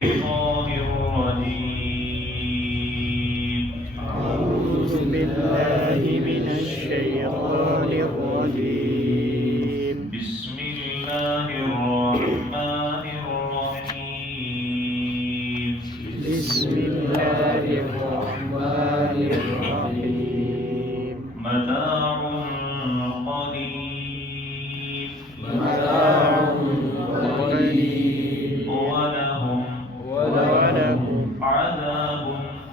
الشيطان الرجيم. أعوذ بالله من الشيطان الرجيم. بسم الله الرحمن الرحيم. بسم الله الرحمن الرحيم. متاع قليل متاع قليل ولهم ولهم عذاب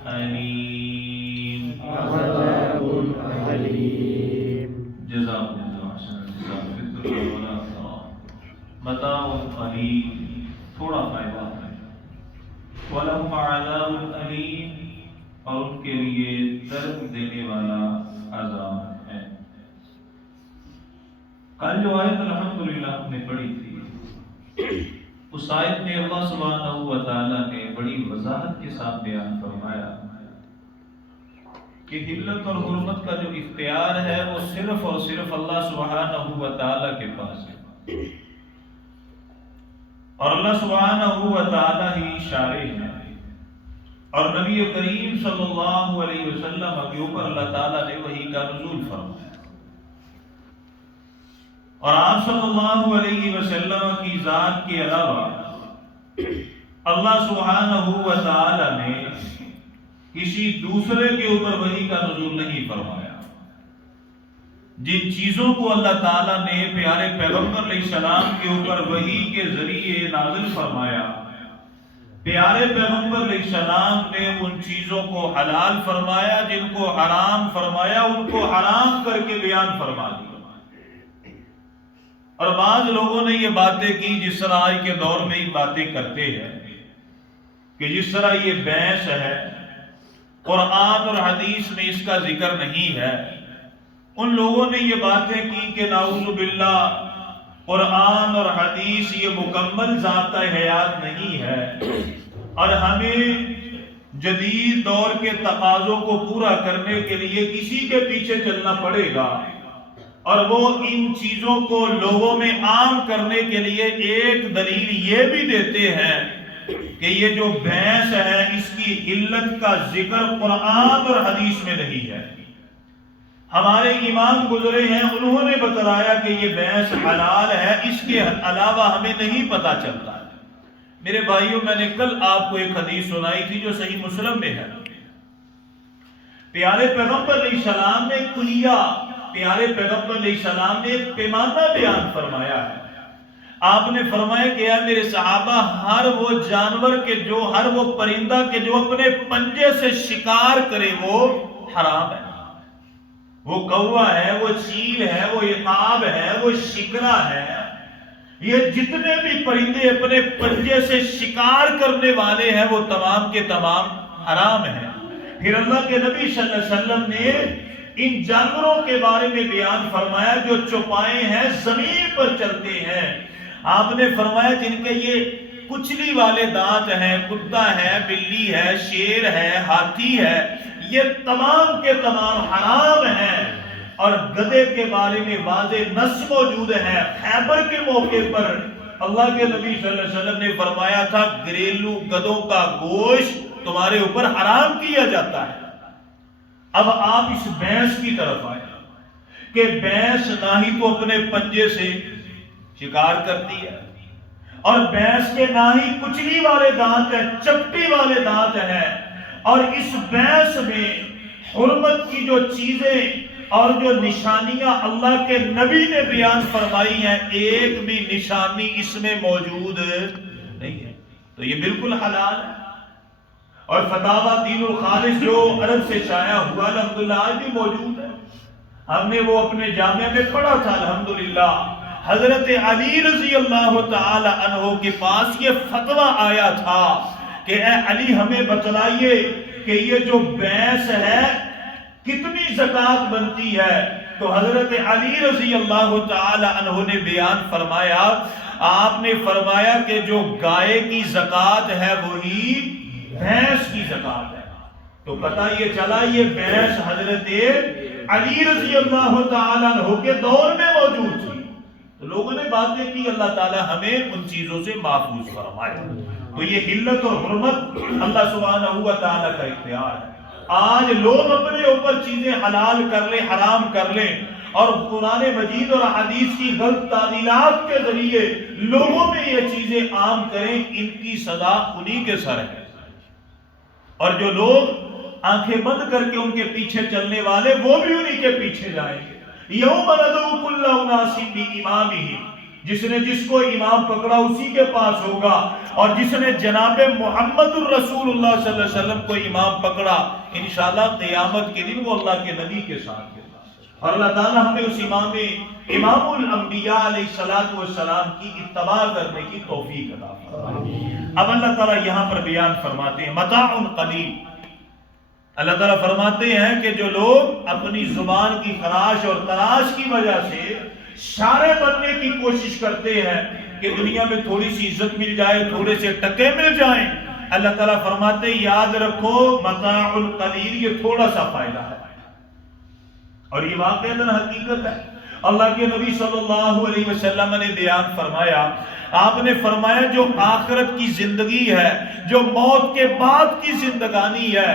أليم. عذاب أليم. جزاكم الله أحسن الجزاء في الدنيا والآخرة. متاع قليل، تھوڑا فائدہ ہے. وَلَهُمْ عَذَابٌ أَلِيمٌ، اور ان کے لیے درد دینے والا عذاب ہے. کل جو آیت الحمدللہ ہم نے پڑھی تھی، اس آیت میں اللہ سبحانہ و تعالیٰ نے بڑی وضاحت کے ساتھ بیان فرمایا کہ حلت اور حرمت کا جو اختیار ہے وہ صرف اور صرف اللہ سبحانہ و تعالیٰ کے پاس ہے، اور اللہ سبحانہ و تعالیٰ ہی شارع ہے. اور نبی کریم صلی اللہ علیہ وسلم کے اوپر اللہ تعالیٰ نے وحی کا نزول فرمایا، اور آپ صلی اللہ علیہ وسلم کی ذات کے علاوہ اللہ سبحانہ و تعالیٰ نے کسی دوسرے کے اوپر وحی کا نزول نہیں فرمایا. جن چیزوں کو اللہ تعالیٰ نے پیارے پیغمبر علیہ السلام کے اوپر وحی کے ذریعے نازل فرمایا، پیارے پیغمبر علیہ السلام نے ان چیزوں کو حلال فرمایا، جن کو حرام فرمایا ان کو حرام کر کے بیان فرما دیا. اور بعض لوگوں نے یہ باتیں کی جس طرح آج کے دور میں ہی باتیں کرتے ہیں کہ جس طرح یہ بحث ہے، قرآن اور حدیث میں اس کا ذکر نہیں ہے. ان لوگوں نے یہ باتیں کی کہ نعوذ باللہ قرآن اور حدیث یہ مکمل ذاتہ حیات نہیں ہے، اور ہمیں جدید دور کے تقاضوں کو پورا کرنے کے لیے کسی کے پیچھے چلنا پڑے گا. اور وہ ان چیزوں کو لوگوں میں عام کرنے کے لیے ایک دلیل یہ بھی دیتے ہیں کہ یہ جو بحث ہے اس کی علت کا ذکر قرآن اور حدیث میں نہیں ہے. ہمارے امام گزرے ہیں، انہوں نے بتلایا کہ یہ بحث حلال ہے، اس کے علاوہ ہمیں نہیں پتا چلتا. میرے بھائیوں، میں نے کل آپ کو ایک حدیث سنائی تھی جو صحیح مسلم میں ہے. پیارے پیغمبر علیہ السلام نے پیارے پیغمبر علیہ السلام نے ایک پیمانہ بیان فرمایا ہے. آپ نے فرمایا کہ اے میرے صحابہ، ہر وہ جانور کے ہر وہ پرندہ کے جو اپنے پنجے سے شکار کرے وہ حرام ہے. وہ کوا ہے، وہ چیل ہے، وہ عقاب ہے، وہ شکرا ہے، یہ جتنے بھی پرندے اپنے پنجے سے شکار کرنے والے ہیں وہ تمام کے تمام حرام ہیں. پھر اللہ کے نبی صلی اللہ علیہ وسلم نے ان جانوروں کے بارے میں بیان فرمایا جو چوپائے ہیں، زمین پر چلتے ہیں. آپ نے فرمایا جن کے یہ کچلی والے دانت ہیں، کتا ہے، بلی ہے، شیر ہے، ہاتھی ہے، یہ تمام کے تمام حرام ہیں. اور گدھے کے بارے میں واضح نص موجود ہے. خیبر کے موقع پر اللہ کے نبی صلی اللہ علیہ وسلم نے فرمایا تھا گھریلو گدھوں کا گوشت تمہارے اوپر حرام کیا جاتا ہے. اب آپ اس بھینس کی طرف آئے کہ بھینس نہ ہی تو اپنے پنجے سے شکار کرتی ہے، اور بھینس کے نہ ہی کچلی والے دانت ہیں، چپٹی والے دانت ہیں. اور اس بحث میں حرمت کی جو چیزیں اور جو نشانیاں اللہ کے نبی نے بیان فرمائی ہیں، ایک بھی نشانی اس میں موجود نہیں ہے. تو یہ بالکل حلال ہے. اور فتاوی دین الخالص جو عرب سے شائع ہوا الحمدللہ آج بھی موجود ہے. ہم نے وہ اپنے جامعہ میں پڑھا تھا الحمدللہ. حضرت علی رضی اللہ تعالی عنہ کے پاس یہ فتویٰ آیا تھا کہ اے علی ہمیں بتلائیے کہ یہ جو بھینس ہے کتنی زکوٰۃ بنتی ہے. تو حضرت علی رضی اللہ تعالی عنہ نے بیان فرمایا، آپ نے فرمایا کہ جو گائے کی زکوٰۃ ہے وہی بھینس کی زکوٰۃ ہے. تو پتہ یہ چلا یہ بھینس حضرت علی رضی اللہ تعالی عنہ کے دور میں موجود تھی. تو لوگوں نے باتیں کی، اللہ تعالی ہمیں ان چیزوں سے محفوظ فرمائے. تو یہ حلت اور حرمت اللہ سبحانہ و تعالیٰ کا اختیار ہے۔ آج لوگ اپنے اوپر چیزیں حلال کر لیں، حرام کر لیں، اور قرآن مجید اور حدیث کی غلط تعلیمات کے ذریعے لوگوں میں یہ چیزیں عام کریں، ان کی سزا انہی کے سر ہے۔ اور جو لوگ آنکھیں بند کر کے ان کے پیچھے چلنے والے، وہ بھی انہی کے پیچھے جائیں گے۔ یوم ندعو کل اناس بامامہم، جس نے جس کو امام پکڑا اسی کے پاس ہوگا، اور جس نے جناب محمد الرسول اللہ صلی اللہ علیہ وسلم کو امام پکڑا، انشاءاللہ قیامت کے دن وہ اللہ کے نبی کے ساتھ ہوگا۔ اور اللہ تعالیٰ ہمیں اس امام الانبیاء علیہ الصلوۃ والسلام کی اتباع کرنے کی توفیق عطا فرمائے۔ اب اللہ تعالیٰ یہاں پر بیان فرماتے ہیں متاع قلیل۔ اللہ تعالیٰ فرماتے ہیں کہ جو لوگ اپنی زبان کی خراش اور تراش کی وجہ سے شارع بننے کی کوشش کرتے ہیں کہ دنیا میں تھوڑی سی عزت مل جائے، تھوڑے سے ٹکے مل جائیں، اللہ تعالیٰ فرماتے ہیں یاد رکھو متاع قلیل، یہ تھوڑا سا فائدہ ہے۔ اور یہ واقعتاً حقیقت ہے۔ اللہ کے نبی صلی اللہ علیہ وسلم نے بیان فرمایا، آپ نے فرمایا جو آخرت کی زندگی ہے، جو موت کے بعد کی زندگانی ہے،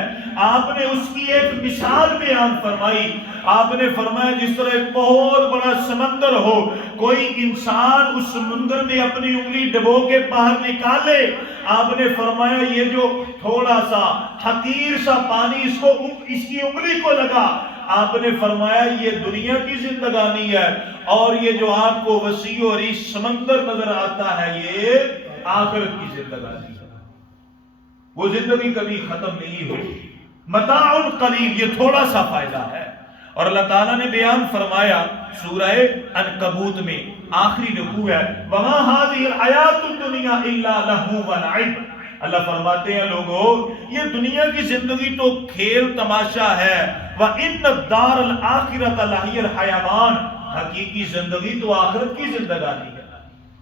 آپ نے اس کی ایک مثال بیان فرمائی۔ آپ نے فرمایا جس طرح ایک بہت بڑا سمندر ہو، کوئی انسان اس سمندر میں اپنی انگلی ڈبو کے باہر نکالے، آپ نے فرمایا یہ جو تھوڑا سا حقیر سا پانی اس کی انگلی کو لگا، آپ نے فرمایا یہ دنیا کی زندگانی ہے، اور یہ جو آپ کو وسیع اور اس سمندر نظر آتا ہے یہ آخرت کی زندگانی ہے، وہ زندگی کبھی ختم نہیں ہوگی۔ متاع قلیل، یہ تھوڑا سا فائدہ ہے۔ اور اللہ تعالیٰ نے بیان فرمایا سورہ عنکبوت میں آخری رکوع ہے، وَمَا هَذِهِ الْحَيَاةُ الدُّنْيَا إِلَّا لَهْوٌ وَلَعِبٌ۔ اللہ فرماتے ہیں لوگو یہ دنیا کی زندگی تو کھیل تماشا ہے، وَإِنَّ الدَّارَ الْآخِرَةَ لَهِيَ الْحَيَوَانُ، حقیقی زندگی تو آخرت کی زندگانی ہے۔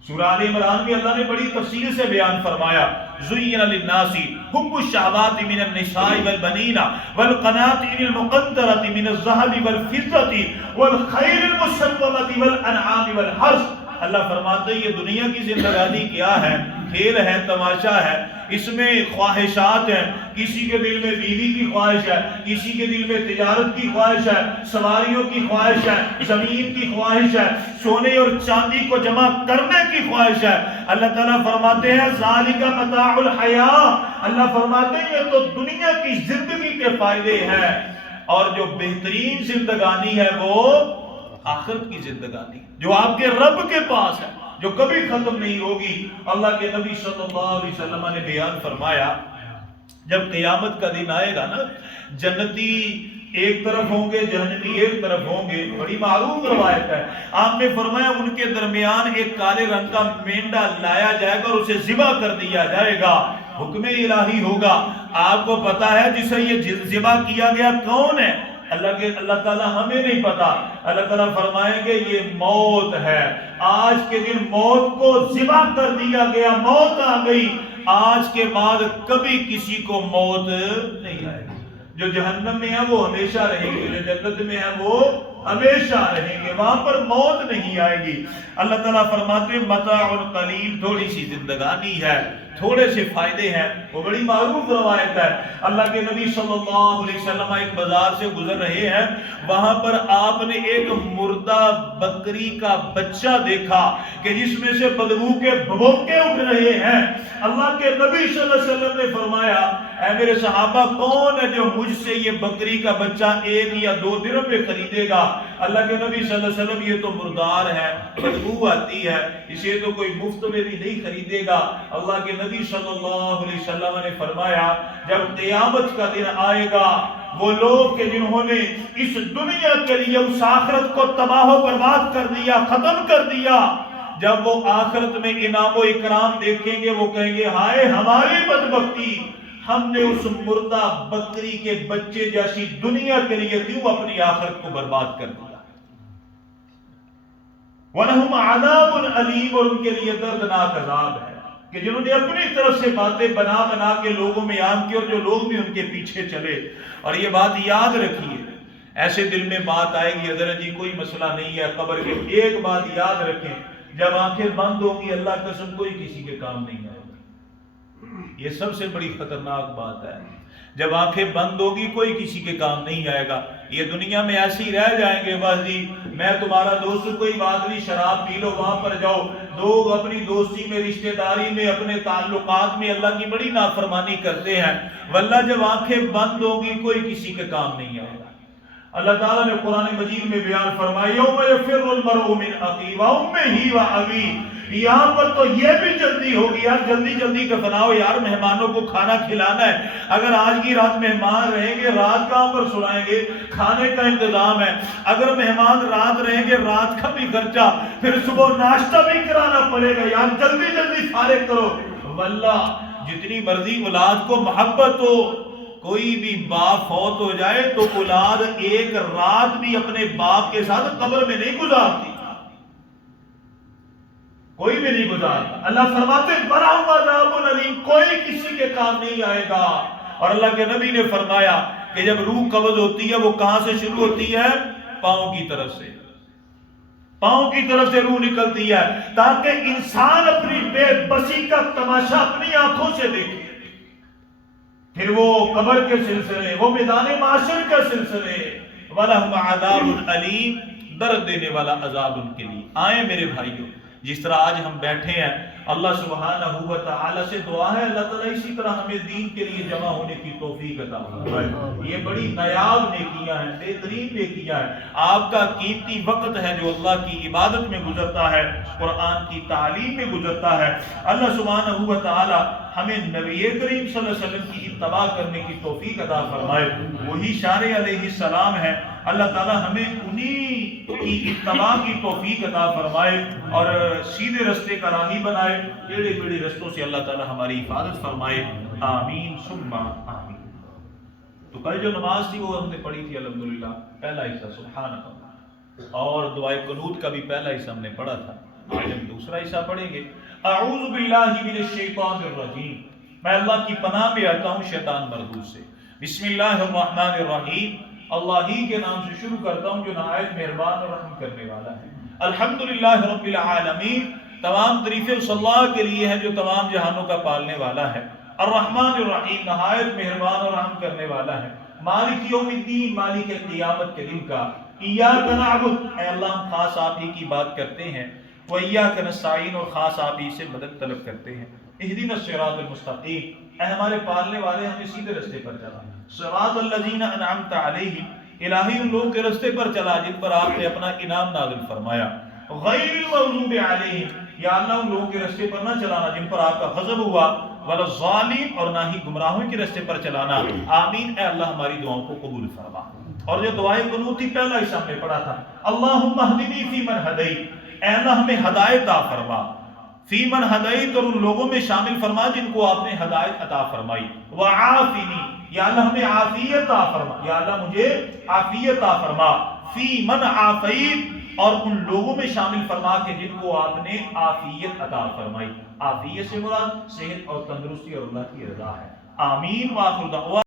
سورہ آل عمران میں اللہ نے بڑی تفصیل سے بیان فرمایا، زُيِّنَ لِلنَّاسِ حُبُّ الشَّهَوَاتِ مِنَ النِّسَاءِ وَالْبَنِينَ وَالْقَنَاطِيرِ الْمُقَنطَرَةِ مِنَ الذَّهَبِ وَالْفِضَّةِ وَالْخَيْلِ الْمُسَوَّمَةِ وَالْأَنْعَامِ وَالْحَرْثِ۔ اللہ فرماتے ہیں یہ دنیا کی زندگانی کیا ہے؟ کھیل ہے، تماشا ہے، اس میں خواہشات ہیں، کسی کے دل میں بیوی کی خواہش ہے، کسی کے دل میں تجارت کی خواہش ہے، سواریوں کی خواہش ہے، زمین کی خواہش ہے، سونے اور چاندی کو جمع کرنے کی خواہش ہے۔ اللہ تعالیٰ فرماتے ہیں ذالک متاع الحیاء، اللہ فرماتے ہیں یہ تو دنیا کی زندگی کے فائدے ہیں، اور جو بہترین زندگانی ہے وہ آخرت کی زندگانی جو آپ کے رب کے پاس ہے، جو کبھی ختم نہیں ہوگی۔ اللہ کے نبی صلی اللہ علیہ وسلم نے بیان فرمایا جب قیامت کا دن آئے گا نا، جنتی ایک طرف ہوں گے، جہنمی ایک طرف ہوں گے، بڑی معروف روایت ہے۔ آپ نے فرمایا ان کے درمیان ایک کالے رنگ کا مینڈا لایا جائے گا اور اسے ذبح کر دیا جائے گا، حکم الہی ہوگا۔ آپ کو پتا ہے جسے یہ ذبح کیا گیا کون ہے؟ اللہ تعالیٰ ہمیں نہیں پتا۔ اللہ تعالیٰ فرمائیں گے یہ موت ہے، آج کے دن موت کو ذبح کر دیا گیا، موت آ گئی، آج کے بعد کبھی کسی کو موت نہیں آئے گی۔ جو جہنم میں ہے وہ ہمیشہ رہیں گے، جو جنت میں ہے وہ ہمیشہ رہیں گے، وہاں پر موت نہیں آئے گی۔ اللہ تعالیٰ فرماتے ہیں متاع قلیل، تھوڑی سی زندگانی ہے، تھوڑے سے فائدے ہیں، وہ بڑی معروف روایت ہے۔ اللہ کے نبی صلی اللہ علیہ وسلم ایک بازار سے گزر رہے ہیں، وہاں پر آپ نے ایک مردہ بکری کا بچہ دیکھا کہ جس میں سے بدبو کے بھبوکے اٹھ رہے ہیں۔ اللہ کے نبی صلی اللہ علیہ وسلم نے فرمایا اے میرے صحابہ کون ہے جو مجھ سے یہ بکری کا بچہ 1 یا 2 درہم میں خریدے گا؟ اللہ کے نبی صلی اللہ علیہ وسلم یہ تو مردار ہے، بدبو آتی ہے، اسے تو کوئی مفت میں بھی نہیں خریدے گا۔ اللہ کے نبی صلی اللہ علیہ وسلم نے فرمایا جب قیامت کا دن آئے گا، وہ لوگ کہ جنہوں نے اس دنیا کے لیے اس آخرت کو تباہ و برباد کر دیا، ختم کر دیا، جب وہ آخرت میں انعام و اکرام دیکھیں گے وہ کہیں گے ہائے ہماری بدبختی، ہم نے اس مردہ بکری کے بچے جیسی دنیا کے لیے کیوں اپنی آخرت کو برباد کر دیا۔ وَلَهُمْ عَذَابٌ عَلِيمٌ، اور ان کے لیے دردناک عذاب ہے کہ جنہوں نے اپنی طرف سے باتیں بنا بنا کے لوگوں میں عام کی اور جو لوگ بھی ان کے پیچھے چلے۔ اور یہ بات یاد رکھیے، ایسے دل میں بات آئے گی حضرت جی کوئی مسئلہ نہیں ہے قبر کے، ایک بات یاد رکھیں جب آنکھیں بند ہوں گی اللہ قسم کوئی کسی کے کام نہیں آئے گا۔ یہ سب سے بڑی خطرناک بات ہے. جب آنکھیں بند ہوگی کوئی کسی کے کام نہیں آئے گا. یہ دنیا میں ایسے ہی رہ جائیں گے. بس جی میں تمہارا دوست، کوئی بات نہیں، شراب پی لو، وہاں پر جاؤ. لوگ اپنی دوستی میں، رشتہ داری میں، اپنے تعلقات میں اللہ کی بڑی نافرمانی کرتے ہیں. واللہ جب آنکھیں بند ہوگی کوئی کسی کے کام نہیں آئے گا. اللہ تعالیٰ نے قرآن مجید میں بیان فرمایا یوم یفر المرء من اخیہ وامہ وابیہ. یہاں پر تو یہ بھی جلدی ہوگی یار، جلدی جلدی دفناؤ یار، مہمانوں کو کھانا کھلانا ہے. اگر آج کی رات مہمان رہیں گے رات کہاں پر سلائیں گے؟ کھانے کا انتظام ہے. اگر مہمان رات رہیں گے رات کا بھی خرچہ، پھر صبح ناشتہ بھی کرانا پڑے گا یار، جلدی جلدی فارغ کرو. واللہ جتنی مرضی اولاد کو محبت ہو، کوئی بھی باپ فوت ہو جائے تو اولاد ایک رات بھی اپنے باپ کے ساتھ قبر میں نہیں گزارتی، کوئی بھی نہیں گزارتا. اللہ فرماتے وَلَهُمْ عَذَابٌ أَلِيمٌ، کوئی کسی کے کام نہیں آئے گا. اور اللہ کے نبی نے فرمایا کہ جب روح قبض ہوتی ہے وہ کہاں سے شروع ہوتی ہے؟ پاؤں کی طرف سے. پاؤں کی طرف سے روح نکلتی ہے تاکہ انسان اپنی بے بسی کا تماشا اپنی آنکھوں سے دیکھے. پھر وہ قبر کے سلسلے، وہ میدان معاشر کے سلسلے. وَلَهُمْ عَذَابٌ أَلِيمٌ، درد دینے والا عذاب ان کے لیے. آئیں میرے بھائیوں، جس طرح آج ہم بیٹھے ہیں اللہ سبحانہ و تعالی سے دعا ہے اللہ تعالیٰ اسی طرح ہمیں دین کے لیے جمع ہونے کی توفیق عطا فرمائے. یہ بڑی نایاب نیکیاں ہیں، بہترین نیکیاں ہیں. آپ کا قیمتی وقت ہے جو اللہ کی عبادت میں گزرتا ہے، قرآن کی تعلیم میں گزرتا ہے. اللہ سبحانہ و تعالی ہمیں نبی کریم صلی اللہ علیہ وسلم کی اتباع کرنے کی توفیق عطا فرمائے. وہی شارع علیہ السلام ہے. اللہ تعالی ہمیں انہی کی اتباع کی توفیق عطا فرمائے اور سیدھے رستے کا راہی بنائے. ٹیڑے میڑے رستوں سے اللہ تعالی ہماری حفاظت فرمائے. آمین ثم آمین. تو کل جو نماز تھی وہ ہم نے پڑھی تھی الحمدللہ پہلا حصہ سبحان اللہ، اور دعائے قنوت کا بھی پہلا حصہ ہم نے پڑھا تھا. آج ہم دوسرا حصہ پڑھیں گے. اعوذ باللہ من الشیطان الرجیم، میں اللہ کی پناہ میں آتا ہوں شیطان مردود سے. بسم اللہ الرحمن الرحیم، اللہ ہی کے نام سے شروع کرتا ہوں جو نہایت مہربان اور رحم کرنے والا ہے. الحمدللہ رب العالمین، تمام تعریفیں اس اللہ کے لیے ہیں جو تمام جہانوں کا پالنے والا ہے. الرحمن الرحیم، نہایت مہربان اور رحم کرنے والا ہے. مالک یوم الدین، مالک قیامت کے دن کا. ایاک نعبد، اے اللہ ہم خاص آپ ہی کی بات کرتے ہیں. وَإِيَّاكَ نَسْتَعِينُ، اور خاص آپ ہی سے مدد طلب کرتے ہیں. اهدنا الصراط المستقیم، اے ہمارے پالنے والے ہمیں سیدھے رستے پر چلا. صراط الذین انعمت علیہم، الہی ان لوگوں کے رستے پر چلا جن پر آپ نے اپنا انعام نازل فرمایا. غیر المغضوب علیہم، یا اللہ ان لوگوں کے رستے پر نہ چلانا جن پر آپ کا غضب ہوا. ولا الضالین، اور نہ ہی گمراہوں کے رستے پر چلانا. آمین. اے اللہ ہماری دعاؤں کو قبول فرما. اور جو دعائے قنوت تھی پہلا حصہ ہم نے پڑھا تھا. اللہم اہدنی فیمن ہدیت، اے اللہ ہمیں ہدایت عطا فرما. فی من ہدایت، اور ان لوگوں میں شامل فرما جن کو آپ نے ہدایت عطا فرمائی. وعافنی، یا اللہ ہمیں عافیت عطا فرما، یا اللہ مجھے عافیت عطا فرما. فی من عافیت، اور ان لوگوں میں شامل فرما کہ جن کو آپ نے عافیت عطا فرمائی. عافیت سے مراد صحت اور تندرستی اور اللہ کی رضا ہے. آمین. وآخر دعوانا